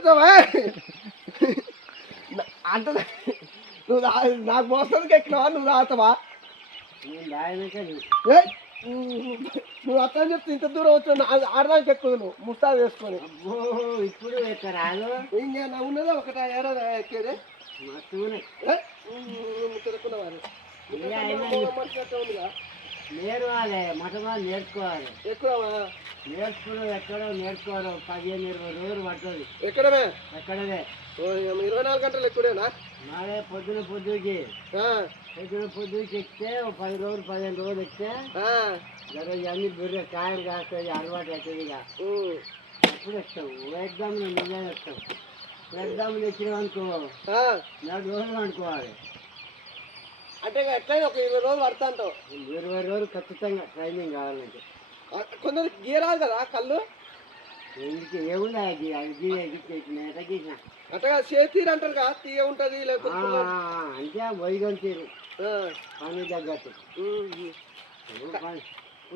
పోతావా అంటే నువ్వు నాకు మోస్తానికి ఎక్కినావా నువ్వు తాగుతావా నువ్వు అట్లా చెప్తే ఇంత దూరం వచ్చిన ఆడడానికి ఎక్కువ నువ్వు ముస్తా వేసుకొని ఇప్పుడు రాదు ఇంకా ఉన్నదా ఒకటా ఏడా ఎక్కేది నేర్వాలి మటమాలు నేర్చుకోవాలి ఎక్కువా నేర్చుకుని ఎక్కడో నేర్చుకోవాలి 15-20 రోజులు పడుతుంది ఎక్కడమే ఎక్కడదే 24 గంటలు ఎక్కువేనా మాదే పొద్దుకి ఎక్కితే 10 రోజులు 15 రోజులు ఎక్కితే అన్ని బిర్ర కాయలు కాస్తాయి అలవాటు అవుతుంది ఇక అప్పుడు వస్తావు ఎగ్జామ్లో నువ్వే వస్తావు ఎగ్జామ్లు ఎక్కినావు అనుకో 4 రోజులు అనుకోవాలి అంటే ఎట్లయినా ఒక 20 రోజులు పడతా అంటావు 20 రోజులు ఖచ్చితంగా ట్రైనింగ్ కావాలంటే కొందరు గీరాదు కదా కళ్ళు ఎందుకు ఏముందా గీసిన అట్టగా చేతీరు అంటారు కదా తీయ ఉంటుంది అంటే వైగం తీరు పని తగ్గట్టు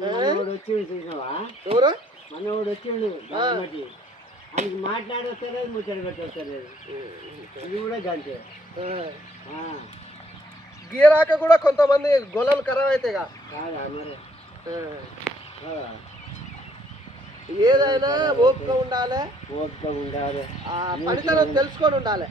మనోడు వచ్చిండు చూసినావా ఎవరు మనోడు వచ్చిండు ఆయనకి మాట్లాడొస్తలేదు ముచ్చట పెట్టొస్తలేదు ఇది కూడా గంటే గీరాక కూడా కొంతమంది గొల్లలు ఖరాబ్ అవుతాయి కాదా మరి ఏదైనా ఓపిక ఉండాలి పనితనం తెలుసుకొని ఉండాలి.